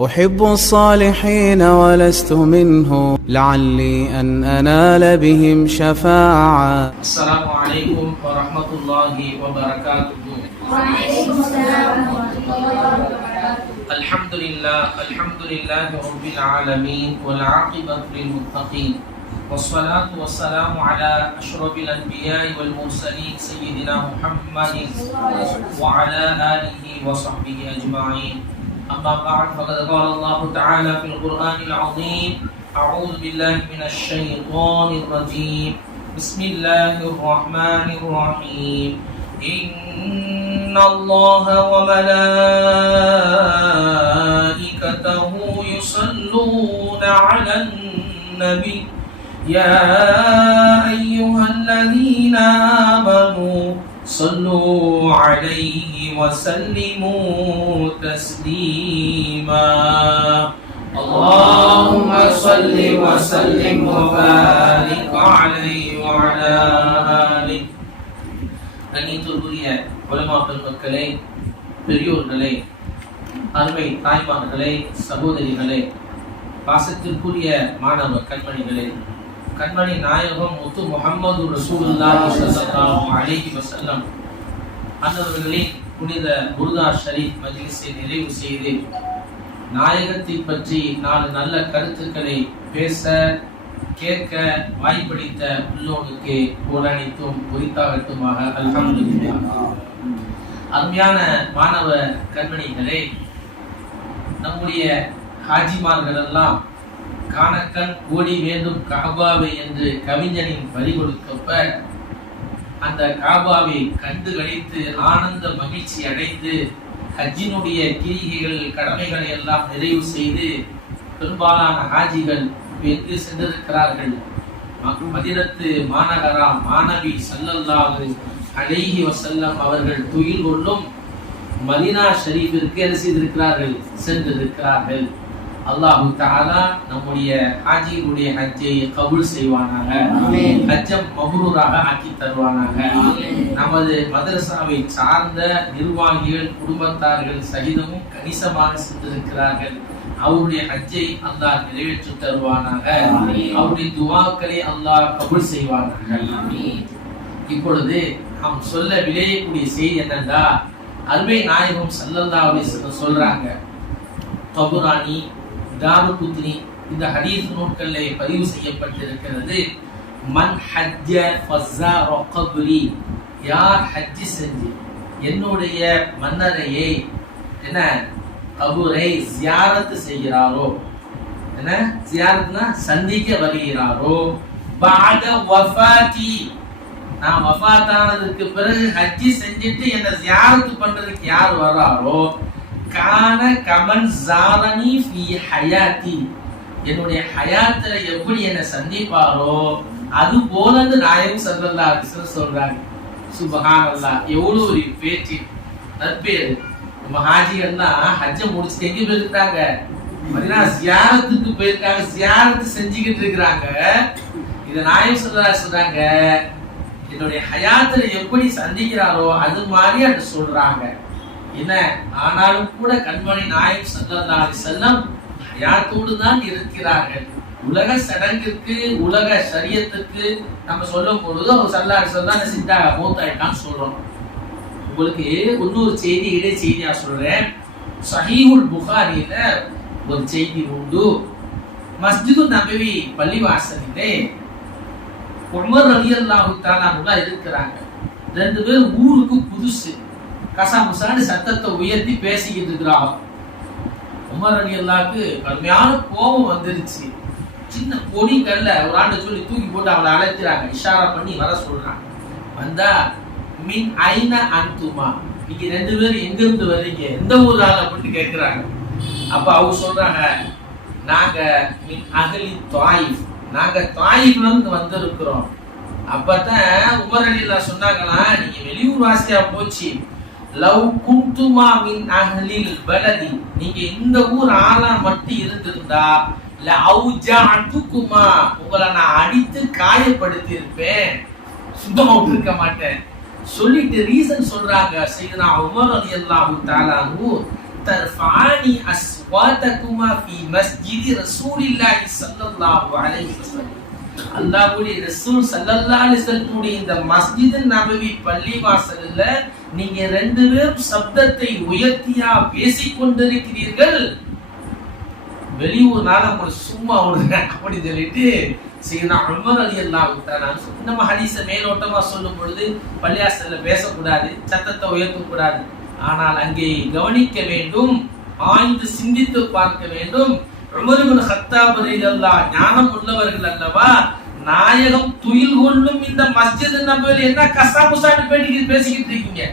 أحب الصالحين ولست منه لعلي أن أنال بهم شفاعة. السلام عليكم ورحمة الله وبركاته. الحمد لله الحمد لله رب العالمين والعاقبة للمتقين. والصلاة والسلام على أشرف الأنبياء والمرسلين سيدنا محمد وعلى آله وصحبه أجمعين. أما بعد فقد قال الله تعالى في القرآن العظيم أعوذ بالله من الشيطان الرجيم. بسم الله الرحمن الرحيم. إن الله وملائكته يصلون على النبي. يا أيها الذين آمنوا صلوا عليه وسلموا تسليما اللهم صل وسلم وبارك عليه وعلى آله கண்ணியத்திற்குரிய உலமாக்கள் மக்களே பெரியோர்களே அருமை தாய்மார்களே சகோதரிகளே பாசத்திற்குரிய மாணவ கண்மணிகளே கண்மணி நாயகம் முத்து முகமது ரசூலுல்லாஹி ஸல்லல்லாஹு அலைஹி வஸல்லம் அன்னவர்களின் புனித குருதா ஷரீப் மஜ்லிஸை நிறைவு செய்து நாயகத்தை பற்றி நான் நல்ல கருத்துக்களை பேச கேட்க வாய்ப்பளித்த உள்ளோனுக்கு ஓரணித்தும் குறித்தாகட்டுமாக அல்ஹம்துலில்லாஹ். அருமையான மாணவ கண்மணிகளே நம்முடைய ஹாஜிமார்கள் எல்லாம் காணக்கண் ஓடி வேண்டும் காபாவை என்று கவிஞனின் வரி கொடுக்கப்ப அந்த காபாவை கண்டு கழித்து ஆனந்த மகிழ்ச்சி அடைந்து ஹஜ்ஜினுடைய கிரிகைகள் கடமைகளை எல்லாம் நிறைவு செய்து பெரும்பாலான ஹாஜிகள் எங்கு சென்றிருக்கிறார்கள்? மதிரத்து மாநகரா மாணவி சல்லல்லாஹு அழகி வசல்லம் அவர்கள் துயில் கொள்ளும் மதீனா ஷரீஃபிற்கு என்ன செய்திருக்கிறார்கள்? சென்றிருக்கிறார்கள். அல்லாஹு தஆலா நம்முடைய ஹாஜியினுடைய ஹஜ்ஜை கபூல் செய்வானாக. ஹஜ்ஜம் மபரூராக ஆக்கி தருவானாக. நமது மதரசாவை சார்ந்த நிர்வாகிகள் குடும்பத்தார்கள் சகிதமும் கணிசமாக சென்றிருக்கிறார்கள் அவருடைய ஹஜ்ஜை அல்லாஹ் நிறைவேற்றி தருவானாக. அவருடைய துவாக்களை அல்லாஹ் கபூல் செய்வானாக. இப்பொழுது நாம் சொல்ல விளையக்கூடிய செய்தி என்னன்னா அருமை நாயகம் அலைஹி வஸல்லம் சொல்றாங்க தபுரானி தாருகுத்னி இந்த ஹதீஸ் நூட்கள்ல பதிவு செய்யப்பட்டிருக்கிறது. மன் ஹஜ்ஜ ஃபஸ்ஸா ரொக்கபுரி யார் ஹஜ் செஞ்சு என்னுடைய மன்னரையை என்ன கபூரை ஜியாரத்து செய்கிறாரோ என்ன ஜியாரத்னா சந்திக்க வருகிறாரோ பாத வஃபாதி நான் வஃபாத்தானதுக்கு பிறகு ஹஜ்ஜி செஞ்சுட்டு என்னை ஜியாரத்து பண்றதுக்கு யார் வர்றாரோ கான கமன் ஜாலனி ஃபி ஹயாத்தி. என்னுடைய ஹயாத்துல எப்படி என்னை சந்திப்பாரோ அது போலன்னு நாயகம் சல்லல்லா அலிஸ்வரம் சொல்றாங்க சுபஹானல்லா எவ்வளோ ஒரு பேச்சு நற்பேரு நம்ம ஹாஜிகள்லாம் ஹஜ்ஜ முடிச்சுட்டு எங்கே போயிருக்காங்க. பார்த்தீங்கன்னா சியாரத்துக்கு போயிருக்காங்க சியாரத்து செஞ்சுக்கிட்டு இருக்கிறாங்க. இத நாயகம் சல்லல்லா சொல்றாங்க என்னுடைய ஹயாத்துல எப்படி சந்திக்கிறாரோ அது மாதிரி அது சொல்றாங்க. என்ன? ஆனாலும் கூட கண்மணி நாயக் ஸல்லல்லாஹு செல்லம் ஹயாத்தோடு தான் இருக்கிறார்கள்? உலக சடங்கிற்கு உலக சரியத்துக்கு நம்ம சொல்லும் பொழுது அவர் சல்லா சொல்லா சித்தா மூத்தாயிட்டான்னு சொல்றோம் உங்களுக்கு இன்னொரு செய்தி இடை செய்தியா சொல்றேன். சஹீஹுல் புகாரியில ஒரு செய்தி உண்டு. மஸ்ஜிது நபவி பள்ளிவாசலிலே உமர் ரலியல்லாஹு தஆலா இருக்கிறாங்க. ரெண்டு பேரும் ஊருக்கு புதுசு. கசாமுசான்னு சத்தத்தை உயர்த்தி பேசிக்கிட்டு இருக்கிறாங்க உமர் அலி அல்லாக்கு கடுமையான கோபம் வந்துருச்சு. சின்ன பொடி கல்ல ஒரு ஆண்டு சொல்லி தூக்கி போட்டு அவளை அழைக்கிறாங்க. இஷாரா பண்ணி வர சொல்றாங்க வந்தா மின் ஐன அன்துமா? நீங்க ரெண்டு பேரும் எங்க இருந்து வர்றீங்க? எந்த ஊர் ஆள் அப்படின்னு கேட்கிறாங்க அப்ப அவங்க சொல்றாங்க நாங்க மின் அகலி தாயிஃப் நாங்க தாயிஃப்ல இருந்து வந்திருக்கிறோம். அப்பதான் உமர் அலி அல்லா சொன்னாங்களா நீங்க வெளியூர் வாசியா போச்சு லவ் குந்துமா மின் அஹ்லில் பலதி நீங்க இந்த ஊர் ஆளா மட்டும் இருந்திருந்தா ல அவுஜஅத்துக்குமா உங்களை நான் அடித்து காயப்படுத்தி இருப்பேன் சுத்தமா இருக்க மாட்டேன். சொல்லிட்டு ரீசன் சொல்றாங்க சையதுனா உமர் அலி அல்லாஹு தாலாஹு தர்ஃபானி அஸ்வாதகுமா ஃபி மஸ்ஜிதி ரசூலில்லாஹி ஸல்லல்லாஹு அலைஹி வஸல்லம். அல்லாஹ்வுடைய ரசூல் ஸல்லல்லாஹு அலைஹி வஸல்லம் இந்த மஸ்ஜித் நபவி பள்ளி வாசல்ல நீங்க ரெண்டு பேரும் சப்தத்தை உயர்த்தியா பேசிக் கொண்டிருக்கிறீர்கள் வெளியூர்னால உங்களை சும்மா விடுறேன் அப்படின்னு சொல்லிட்டு சீனா உமர் அலி அல்லாஹ் நம்ம ஹரிச மேலோட்டமா சொல்லும் பொழுது பள்ளியாசல்ல பேசக்கூடாது சத்தத்தை உயர்த்தக்கூடாது. ஆனால் அங்கே கவனிக்க வேண்டும் ஆய்ந்து சிந்தித்து பார்க்க வேண்டும். உமருபின் ஹத்தாப் அல்லா ஞானம் உள்ளவர்கள் அல்லவா? நாயகம் துயில் கொள்ளும் இந்த மஸ்ஜித் நபர் என்ன கசாமுசான்னு பேட்டி பேசிக்கிட்டு இருக்கீங்க?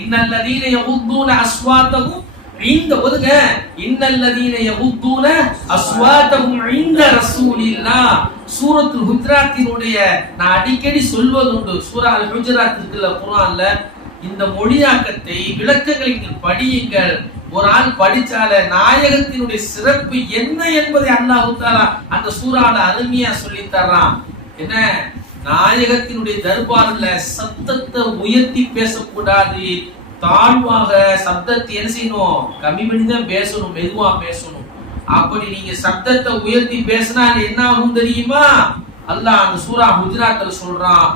இன்னல்லதீன யகுத்தூன அஸ்வாத்தஹும் இந்த ஒதுங்க. இன்னல்லதீன யகுத்தூன அஸ்வாத்தஹும் இந்த ரசூலில்லா சூரத்துல் ஹுஜராத்தினுடைய நான் அடிக்கடி சொல்வதுண்டு. சூரா அல் ஹுஜராத் இருக்குல்ல குரான்ல இந்த மொழியாக்கத்தை விளக்கங்களை நீங்கள் படியுங்கள். ஒரு ஆள் படிச்சால நாயகத்தினுடைய சிறப்பு என்ன என்பதை அண்ணா தாலா அந்த சூறால அருமையா சொல்லி தர்றான். என்ன? நாயகத்தினுடைய தர்பாரில் சத்தத்தை உயர்த்தி பேசக்கூடாது. தாழ்வாக சப்தத்தை என்ன செய்யணும்? கம்மி பண்ணி தான் பேசணும் மெதுவா பேசணும். அப்படி நீங்க சப்தத்தை உயர்த்தி பேசினா என்ன ஆகும் தெரியுமா? அல்லாஹ் அந்த சூரா குஜராத்ல சொல்றான்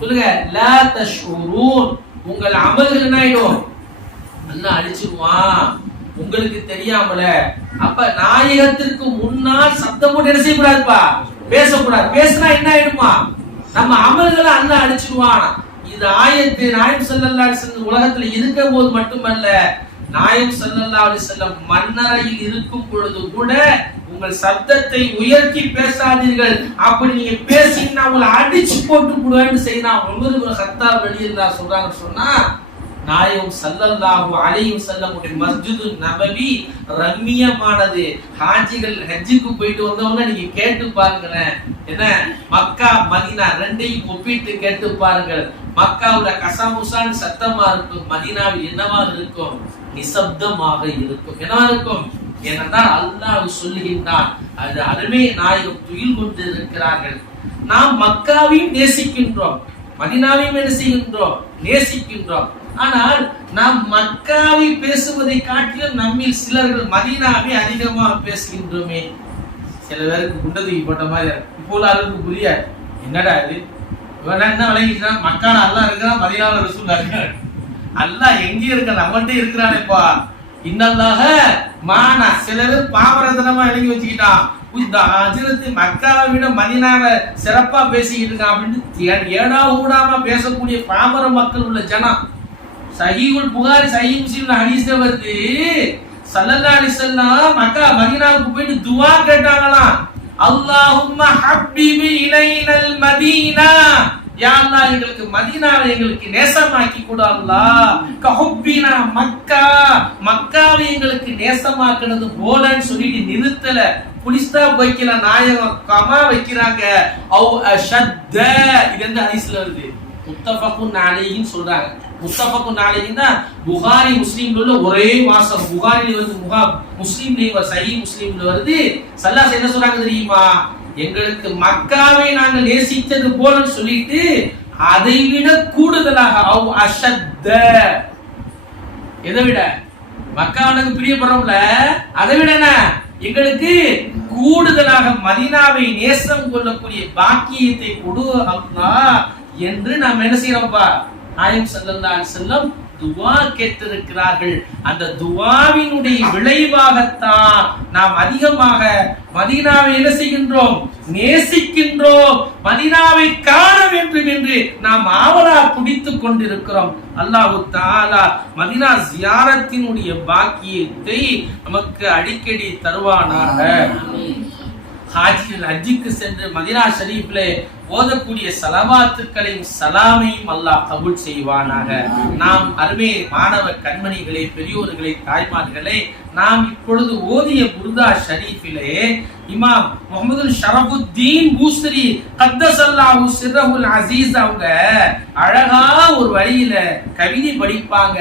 சொல்லுங்க லா தஷ்ரூன் உங்கள் அமல்கள் என்ன ஆயிடும்? அல்லாஹ் அழிச்சிருவான். உங்களுக்கு தெரியாமல அப்ப நாயகத்திற்கு முன்னால் சத்தம் போட்டு என்ன செய்யக்கூடாதுப்பா? பேசக்கூடாது. பேசினா என்ன ஆயிடுமா? நம்ம அமல்களை அல்ல அடிச்சிருவான்? இது ஆயத்து நாயம் செல்லல்லா செல்லும் உலகத்துல இருக்க போது மட்டுமல்ல நாயம் செல்லல்லா செல்லும் மன்னரையில் இருக்கும் பொழுது கூட உங்கள் சத்தத்தை உயர்த்தி பேசாதீர்கள். அப்படி நீங்க பேசிங்கன்னா உங்களை அடிச்சு போட்டு விடுவேன்னு செய்யலாம் ஒன்பது இப்னு கத்தாப் சொல்றாங்க சொன்னா நாயகம் சல்லல்லாஹு அலையும் வஸல்லமுடைய மஸ்ஜிது நபவி ரம்மியமானது. ஹாஜிகள் ஹஜ்ஜுக்கு போயிட்டு வந்தவங்க நீங்க கேட்டு பாருங்களேன். என்ன? மக்கா மதினா ரெண்டையும் ஒப்பிட்டு கேட்டு பாருங்கள். மக்காவுல கசமுசான் சத்தமா இருக்கும் மதினாவில் என்னவா இருக்கும்? நிசப்தமாக இருக்கும். என்னவா இருக்கும்? ஏனென்றால் அல்லாஹ் சொல்லுகின்றான் அது அருமை நாயகம் துயில் கொண்டு இருக்கிறார்கள். நாம் மக்காவையும் நேசிக்கின்றோம் மதினாவையும் என்ன செய்கின்றோம்? நேசிக்கின்றோம். ஆனால் நாம் மக்காவை பேசுவதை காட்டிலும் நம்மில் சிலர்கள் மதீனாவை அதிகமாக பேசுகின்றோமே. சில பேருக்கு குண்டதுக்கு போட்ட மாதிரி இப்போ உள்ள அளவுக்கு புரியாது. என்னடா இது? இவன் என்ன விளங்கிட்டான் மக்கால அல்லா இருக்கிறான் மதீனாவில் ரசூல்லா இருக்கிறான். அல்லா எங்க இருக்க? நம்மள்ட்ட இருக்கிறானேப்பா இன்னல்லாக மானா. சில பேர் பாமரதனமா எழுதி வச்சுக்கிட்டான். இந்த அஜிரத்து மக்காவை விட மதினால சிறப்பா பேசிக்கிட்டு இருக்கான் அப்படின்னு ஏடா ஊடாம பேசக்கூடிய பாமர மக்கள் உள்ள ஜனம். சஹீகுல் புகாரி சஹீ முஸ்லிம்ல ஹதீஸ்ல வருது ஸல்லல்லாஹு அலைஹி வஸல்லம் மக்கா மதீனாவுக்கு போயிட்டு துஆ கேட்டாங்களாம். அல்லாஹும்ம ஹப்பிபி இலைனல் மதீனா. யா அல்லாஹ் எங்களுக்கு மதீனாவை எங்களுக்கு நேசமாக்கி கொடு அல்லாஹ். கஹுப்பினா மக்கா. மக்காவை எங்களுக்கு நேசமாக்குனது போலன்னு சொல்லிட்டு நிறுத்தல. புலிஸ்தா வைக்கல நாயகம் கமா வைக்கிறாங்க. அவ அஷத்த. இது எந்த ஹதீஸ்ல வருது? முத்தஃபகுன் அலைஹின்னு சொல்றாங்க. முத்தஃபகுன் அலைஹின்னா புகாரி முஸ்லீம்ல ஒரே மாசம் புகாரில வந்து முகா முஸ்லிம்ல சஹி முஸ்லிம்ல வருது. சல்லாஸ் என்ன சொல்றாங்க தெரியுமா? எங்களுக்கு மக்காவை நாங்கள் நேசித்தது போலன்னு சொல்லிட்டு அதை விட கூடுதலாக அவ் அஷத்த. எதை விட மக்கா உனக்கு பிரியப்படுறோம்ல? அதை விட என்ன? எங்களுக்கு கூடுதலாக மதினாவை நேசம் கொள்ளக்கூடிய பாக்கியத்தை கொடு அல்லாஹ் என்று நாம் என்ன செய்யறோம்ப்பா நாயம் ஸல்லல்லாஹு அலைஹி வஸல்லம் துவா கேட்டிருக்கிறார்கள். அந்த துவாவினுடைய விளைவாகத்தான் நாம் அதிகமாக மதீனாவை என்ன செய்கின்றோம்? நேசிக்கின்றோம். மதீனாவை காண வேண்டும் என்று நாம் ஆவலா துடித்துக் கொண்டிருக்கிறோம். அல்லாஹு தாலா மதீனா ஜியாரத்தினுடைய பாக்கியத்தை நமக்கு அடிக்கடி தருவானாக. ஹாஜிகள் ஹஜ்ஜுக்கு சென்று மதினா ஷரீஃப்ல ஓதக்கூடிய சலவாத்துக்களையும் சலாமையும் அல்லாஹ் கபூல் செய்வானாக. நாம் அருமை மாணவ கண்மணிகளே பெரியோர்களே தாய்மார்களே நாம் இப்பொழுது ஓதிய புர்தா ஷரீஃபிலே இமாம் முகமது ஷரபுத்தீன் பூஸ்ரி கத்தசல்லாஹு சிரஹுல் அசீஸ் அவங்க அழகா ஒரு வழியில கவிதை படிப்பாங்க.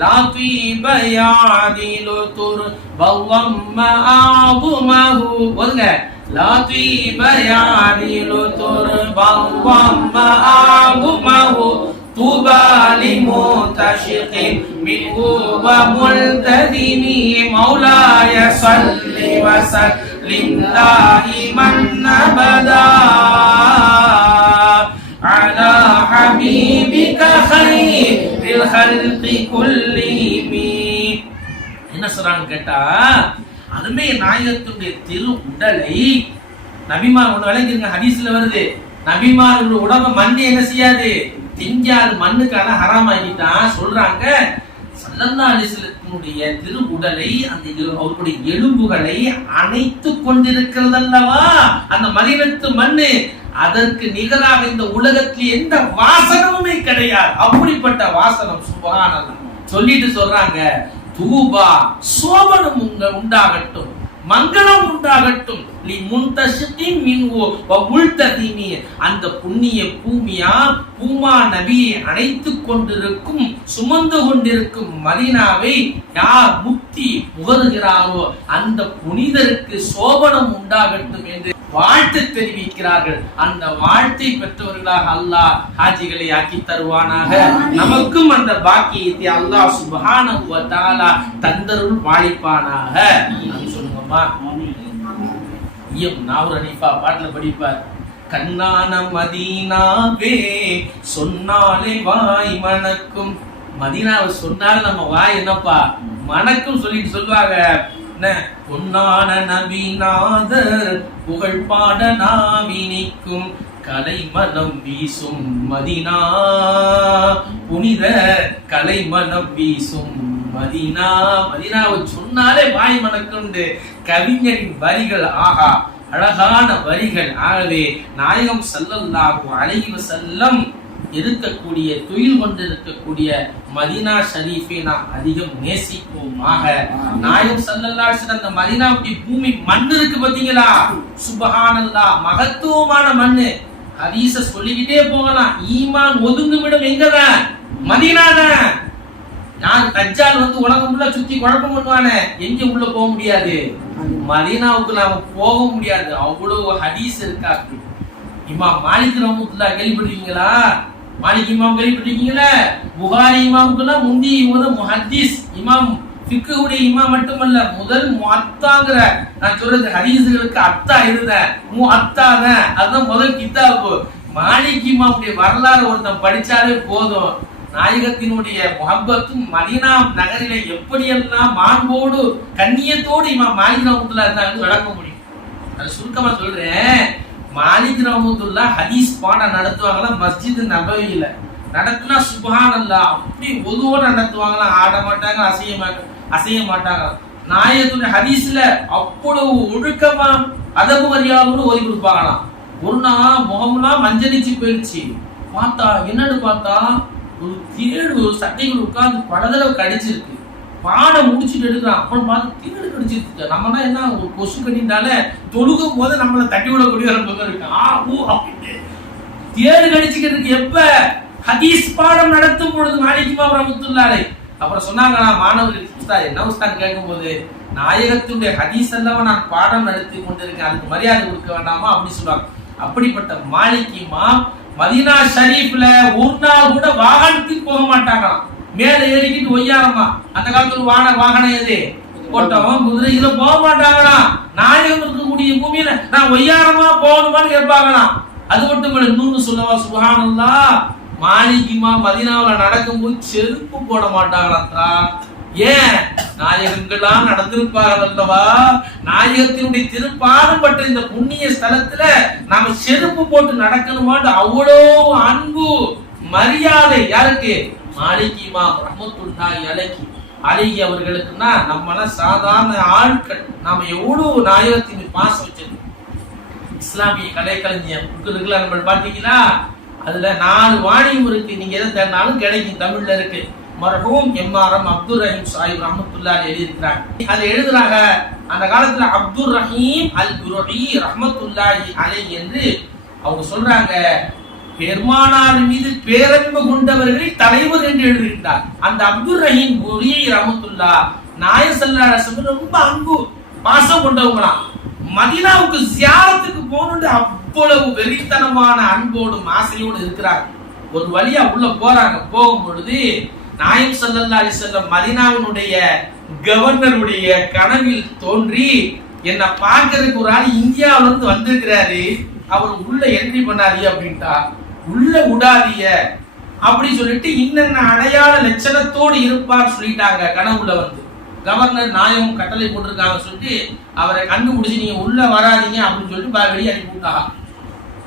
லாத்தி பயாதிலு துர் பவ்வம்ம ஆபுமஹு. ஒருங்க லாத்தி பயாதிலு துர் பவ்வம்ம ஆபுமஹு طوبى لمنتشق منه وملتزم مولاي صل وسلم دائما ابدا على حبيبك خير الخلق كلهم என்ன சொல்றாங்க கேட்டா அருமை நாயகத்துடைய திரு உடலை நபிமார் ஒண்ணு விளங்கிருங்க ஹதீஸ்ல வருது. நபிமார் உடம்ப மண்ணு என்ன செய்யாது? திங்காது மண்ணுக்கான ஹராம் ஆகிட்டான் சொல்றாங்க. சல்லல்லா அலிஸ்லத்தினுடைய திரு உடலை அந்த அவருடைய எலும்புகளை அணைத்து கொண்டிருக்கிறதல்லவா? அந்த மதினத்து மண்ணு. அதற்கு நிகராக இந்த உலகத்தில் எந்த வாசனமுமே கிடையாது. அப்படிப்பட்ட வாசனம் சுபஹானல்லாஹ் சொல்லிட்டு சொல்றாங்க. தூபா சோபனம் உங்க உண்டாகட்டும் மங்களம் உண்டாகட்டும். நீ முன்தஷித்தி மின்வோ உள்ததிமி அந்த புண்ணிய பூமியா பூமா நபியை அணைத்துக் கொண்டிருக்கும் சுமந்து கொண்டிருக்கும் மதினாவை யார் முக்தி முகருகிறாரோ அந்த புனிதருக்கு சோபனம் உண்டாகட்டும் என்று வாழ்த்து தெரிவிக்கிறார்கள். அந்த வாழ்த்தை பெற்றவர்களாக அல்லாஹ் ஹாஜிகளை ஆக்கி தருவானாக. நமக்கும் அந்த பாக்கியத்தை அல்லாஹ் தஆலா தந்தருள் வாழிப்பானாக. சொல்லுங்கம்மா. ஐயம் நாவூர் அனிஃபா பாட்டுல படிப்பார். கண்ணான மதீனாவே சொன்னாலே வாய் மணக்கும். மதீனாவை சொன்னாலே நம்ம வாய் என்னப்பா? மணக்கும் சொல்லிட்டு சொல்லுவாங்க. பொன்னான நபிநாதர் புகழ் பாட நாவினிக்கும் கலைமலம் வீசும் மதினா. புனித கலைமலம் வீசும் மதினா. மதினாவை சொன்னாலே வாய் மணக்குண்டு. கவிஞரின் வரிகள் ஆகா அழகான வரிகள். ஆகவே நாயகம் செல்லல்லாகும் அழகிவ செல்லம் இருக்கக்கூடிய துயில் கொண்டிருக்கக்கூடிய மதீனா ஷரீஃபை நாம் அதிகம் நேசிப்போமாக நாயம் சல்லல்லாசன் அந்த மதீனாவுடைய பூமி மண் இருக்கு பாத்தீங்களா சுபஹானல்லாஹ் மகத்துவமான மண்ணு. ஹதீச சொல்லிக்கிட்டே போகலாம். ஈமான் ஒதுங்கும் எங்கதான் மதீனா நான் தஜ்ஜால் வந்து உலகம் உள்ள சுத்தி குழப்பம் பண்ணுவானே. எங்க உள்ள போக முடியாது? மதீனாவுக்கு நாம போக முடியாது. அவ்வளவு ஹதீஸ் இருக்கா? இமாம் மாலிக் ரஹ்மத்துல்லா கேள்விப்பட்டிருக்கீங்களா? மாலிக் இமாம் கேள்விப்பட்டிருக்கீங்களா புகாரி இமாமுக்குலாம் முந்தி முதல் முஹத்தீஸ் இமாம் ஃபிக்குடைய இமாம் மட்டுமல்ல முதல் முஅத்தாங்கிற நான் சொல்றது ஹதீஸ்களுக்கு அத்தா இருந்தேன். மு அத்தா தான் அதுதான் முதல் கித்தாப்பு மாலிக் இமாமுடைய வரலாறு ஒருத்தன் படிச்சாலே போதும். நாயகத்தினுடைய முகப்பத்தும் மதீனா நகரில எப்படியெல்லாம் மாண்போடு கண்ணியத்தோடு இமாம் மாலிக் ரஹ்மத்துல்லா இருந்தாங்க விளக்க முடியும். அது சுருக்கமா சொல்றேன். மாலிக் ரஹமத்துல்லா ஹதீஸ் பாடம் நடத்துவாங்களா? மஸ்ஜித் நபவியில. நடத்துனா சுபஹானல்லா. அப்படி பொதுவாக நடத்துவாங்களா? ஆட மாட்டாங்க அசைய மாட்டாங்க அசைய மாட்டாங்க. நாயகத்துடைய ஹதீஸ்ல அவ்வளவு ஒழுக்கமா அதகு மரியாதையோடு ஓதி கொடுப்பாங்களாம். ஒரு நாள் முகம்லாம் மஞ்சளிச்சு போயிடுச்சு. பார்த்தா என்னன்னு பார்த்தா ஒரு தேடு ஒரு சட்டைகள் உட்கார்ந்து படதளவு கடிச்சிருக்கு. பாடம் முடிச்சுட்டு எடுக்கிறான். அப்புறம் பார்த்து தேடு கடிச்சிருக்கு நம்மனா என்ன ஒரு கொசு கட்டினாலே தொழுகும் போது நம்மளை தட்டி விடக்கூடிய ஒரு பக்கம் இருக்கு ஆ ஊ அப்படின்னு தேடு கடிச்சுக்கிறதுக்கு எப்ப? ஹதீஸ் பாடம் நடத்தும் பொழுது மாலிகிமா ரஹமத்துல்லாலை அப்புறம் சொன்னாங்களா மாணவர்கள் உஸ்தாத் என்ன உஸ்தாத் கேட்கும்போது நாயகத்துடைய ஹதீஸ் எல்லாம் நான் பாடம் நடத்தி கொண்டிருக்கேன். அதுக்கு மரியாதை கொடுக்க வேண்டாமா? அப்படின்னு சொல்லுவாங்க. அப்படிப்பட்ட மாலிகிமா மதீனா ஷரீஃப்ல ஒரு நாள் கூட வாகனத்துக்கு போக மாட்டாங்களாம். மேல ஏறிக்கிட்டு ஒய்யாரமா அந்த காலத்துல வான வாகனம் எது? ஓட்டம் குதிரை இதுல போக மாட்டாங்களா நாயகம் இருக்கக்கூடிய பூமியில நான் ஒய்யாரமா போகணுமான்னு கேட்பாங்களாம் அது மட்டும் இல்ல இன்னொன்னு சொல்லவா சுகானந்தா மாலிகிமா நடக்கும் நடக்கும்போது செருப்பு போட மாட்டாங்களா ஏன்? நாயகங்கள்லாம் நடந்திருப்பார்கள் அல்லவா? நாயகத்தினுடைய திருப்பாதம் பட்ட இந்த புண்ணிய ஸ்தலத்துல நாம செருப்பு போட்டு நடக்கணுமான்னு அவ்வளோ அன்பு மரியாதை யாருக்கு? மாலிகிமா ரஹமத்துல்லாஹி அலைஹி. அழகி அவர்களுக்குன்னா நம்மளாம் சாதாரண ஆட்கள் நாம எவ்வளவு நாயகத்தின் மீது பாசம் வச்சது இஸ்லாமிய கலைக்கலைஞர் புக்கு இருக்குல்ல நம்ம பாத்தீங்களா அதுல நாலு வாணியம் இருக்கு. நீங்க எதை தேடினாலும் கிடைக்கும். தமிழ்ல இருக்கு. மர்ஹூம் எம்ஆர்எம் அப்துல் ரஹீம் சாஹிப் ரஹமத்துல்லா எழுதியிருக்கிறாங்க. அதை எழுதுறாங்க. அந்த காலத்துல அப்துல் ரஹீம் அல் குரோஹி ரஹமத்துல்லாஹி அலை என்று அவங்க சொல்றாங்க. பெருமானார் மீது பேரன்பு கொண்டவர்களை தலைவர் என்று எழுதுகின்றார் அந்த அப்துல் ரஹீம் குரி ரமத்துல்லா நாயசல்லா ரொம்ப அன்பு பாசம் கொண்டவங்களாம். மதினாவுக்கு சியாரத்துக்கு போகணும்னு அவ்வளவு வெறித்தனமான அன்போடும் ஆசையோடு இருக்கிறார் ஒரு வழியா உள்ள போறாங்க. போகும் பொழுது நாயம் சல்லல்லா அலிசல்லம் மதினாவினுடைய கவர்னருடைய கனவில் தோன்றி என்ன பார்க்கறதுக்கு ஒரு ஆள் இந்தியாவில இருந்து வந்திருக்கிறாரு. அவர் உள்ள என்ட்ரி பண்ணாரு அப்படின்ட்டா உள்ள விடாதீங்க. அப்படி சொல்லிட்டு இன்னென்ன அடையாள லட்சணத்தோடு இருப்பார் சொல்லிட்டாங்க கனவுல வந்து. கவர்னர் நாயகம் கட்டளை போட்டிருக்காங்க சொல்லிட்டு அவரை கண்டுபிடிச்சு நீங்க உள்ள வராதீங்க அப்படின்னு சொல்லிட்டு பா- வெளியே அனுப்பி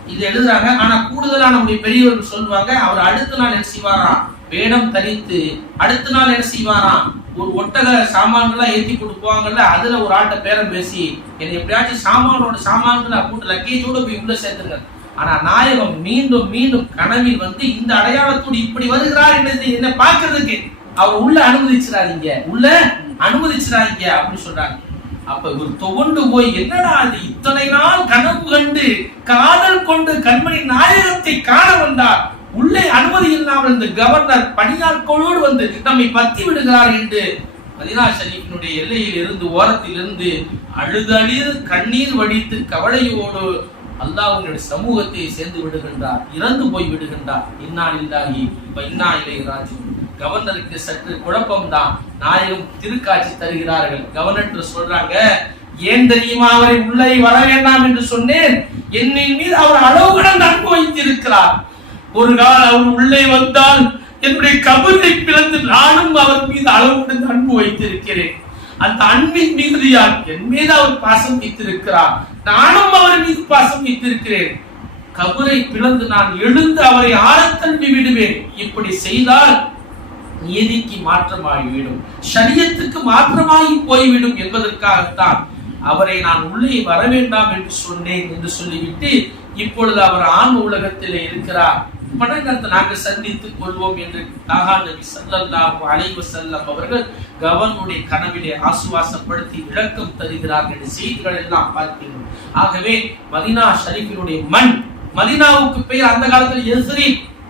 இது எழுதுறாங்க. ஆனா கூடுதலா நம்முடைய பெரியவர்கள் சொல்லுவாங்க அவர் அடுத்த நாள் என்ன செய்வாராம் வேடம் தரித்து அடுத்த நாள் என்ன செய்வாராம் ஒரு ஒட்டக சாமான்கள்லாம் ஏத்தி கொண்டு போவாங்கல்ல அதுல ஒரு ஆட்ட பேரம் பேசி என்னை எப்படியாச்சும் சாமானோட சாமான்களை கூட்டு லக்கேஜோட போய் உள்ள சேர்த்துங்க ஆனா நாயகம் மீண்டும் மீண்டும் கனவில் வந்து இந்த அடையாளத்தோடு இப்படி வருகிறார் என்று என்ன பாக்குறதுக்கு அவர் உள்ள அனுமதிச்சிடாதீங்க. உள்ள அனுமதிச்சிடாதீங்க அப்படின்னு சொல்றாங்க. அப்ப இவர் துவண்டு போய் என்னடா அது இத்தனை நாள் கனவு கண்டு காதல் கொண்டு கண்மணி நாயகத்தை காண வந்தார். உள்ளே அனுமதி இல்லாமல் இந்த கவர்னர் பணியாட்களோடு வந்து நம்மை பத்தி விடுகிறார் என்று மதினா ஷரீஃபினுடைய எல்லையில் இருந்து ஓரத்தில் இருந்து அழுதழிது கண்ணீர் வடித்து கவலையோடு அல்லாஹ்வுடைய சமூகத்தை சேர்ந்து விடுகின்றார் இறந்து போய் விடுகின்றார். இன்னா இல்லாகி வ இன்னா இலைஹி ராஜு கவர்னருக்கு சற்று குழப்பம்தான். நாயகம் திருக்காட்சி தருகிறார்கள். கவர்னர் சொல்றாங்க ஏன் தெரியுமா அவரை உள்ளே வர வேண்டாம் என்று சொன்னேன்? என்னின் மீது அவர் அளவு கடந்து அன்பு வைத்திருக்கிறார். ஒரு நாள் அவர் உள்ளே வந்தால் என்னுடைய கபரை பிறந்து நானும் அவர் மீது அளவு கடந்து அன்பு வைத்திருக்கிறேன். அந்த அன்பின் மிகுதியால் என் மீது அவர் பாசம் வைத்திருக்கிறார். நானும் அவர் மீது பாசம் வைத்திருக்கிறேன். கபரை பிளந்து நான் எழுந்து அவரை ஆழத்தன்பி விடுவேன். இப்படி செய்தால் நீதிக்கு மாற்றமாகிவிடும். சரியத்துக்கு மாற்றமாகி போய்விடும் என்பதற்காகத்தான் அவரை நான் உள்ளே வர வேண்டாம் என்று சொன்னேன் என்று சொல்லிவிட்டு இப்பொழுது அவர் ஆண் உலகத்திலே இருக்கிறார். படங்கத்தை நாங்கள் சந்தித்துக் கொள்வோம் என்று தாகா நபி ஸல்லல்லாஹு அலைஹி அவர்கள் கவர்னுடைய கனவிலே ஆசுவாசப்படுத்தி விளக்கம் தருகிறார்கள் என்ற செய்திகள் எல்லாம் பார்க்கிறோம். ஆகவே மதினா ஷரீஃபினுடைய மண் மதினாவுக்கு பெயர் அந்த காலத்தில் எசிரி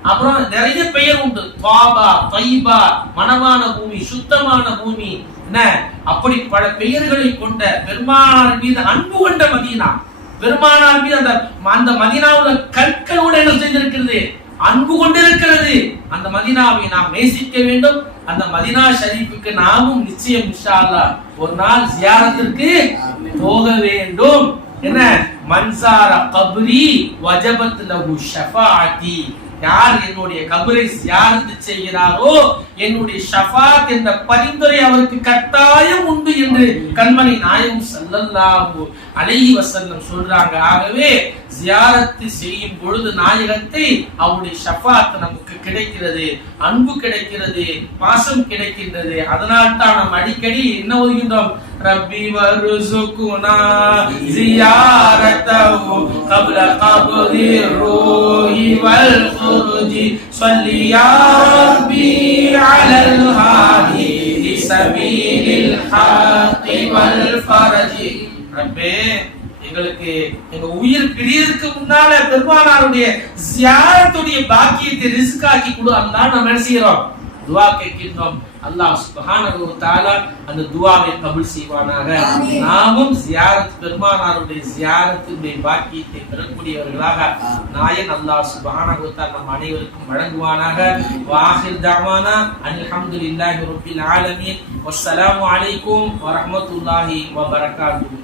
அப்புறம் நிறைய பெயர் உண்டு. துவாபா தைபா மனமான பூமி சுத்தமான பூமி என்ன? அப்படி பல பெயர்களை கொண்ட பெருமானார் மீது அன்பு கொண்ட மதீனா. பெருமானார் மீது அந்த அந்த மதினாவுல கற்களோட என்ன செஞ்சிருக்கிறது? அன்பு கொண்டிருக்கிறது. அந்த மதினாவை நாம் நேசிக்க வேண்டும். அந்த மதினா ஷரீஃபுக்கு நாமும் நிச்சயம் இன்ஷா ஒரு நாள் ஜியாரத்திற்கு போக வேண்டும். என்ன? மன்சார கபரி வஜபத் லஹு ஷஃபாஅத்தி யார் என்னுடைய கபரை சியாரத்து செய்கிறாரோ என்னுடைய ஷஃபாத் என்ற பரிந்துரை அவருக்கு கட்டாயம் உண்டு என்று கண்மணி நாயகம் ஸல்லல்லாஹு அலைஹி வஸல்லம் சொல்றாங்க. ஆகவே ஜியாரத்து செய்யும் பொழுது நாயகத்தை அவருடைய ஷஃபாத் நமக்கு கிடைக்கிறது அன்பு கிடைக்கிறது பாசம் கிடைக்கின்றது அதனால் தான் நாம் அடிக்கடி என்ன ஓதுகின்றோம் ரப்பி வருசுகுனா ஜியாரத்தஹு قبل قبض الروح والخروج صل يا ربي على الهادي لسبيل الحق والفرج ரப்பே எங்களுக்கு எங்க உயிர் பிரியறதுக்கு முன்னால பெருமானாருடைய ஜியாரத்துடைய பாக்கியத்தை ரிஸ்க் ஆக்கி கொடு. அல்லாஹ் நம்ம என்ன செய்யறோம்? துவா கேட்கின்றோம். அல்லாஹ் சுப்ஹானஹு வ தஆலா அந்த துவாவை கபூல் செய்வானாக. நாமும் ஜியாரத் பெருமானாருடைய ஜியாரத்துடைய பாக்கியத்தை பெறக்கூடியவர்களாக நாயன் அல்லாஹ் சுப்ஹானஹு வ தஆலா நம் அனைவருக்கும் வழங்குவானாக. வாஹிர் தஅவானா அல்ஹம்துலில்லாஹி ரப்பில் ஆலமீன். வஸ்ஸலாமு அலைக்கும் வ ரஹ்மத்துல்லாஹி வ பரகாத்துஹு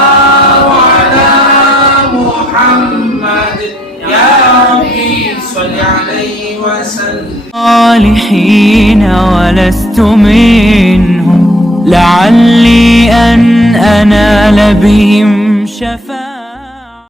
وسلم صالحين ولست منهم. لعلي أن أنال بهم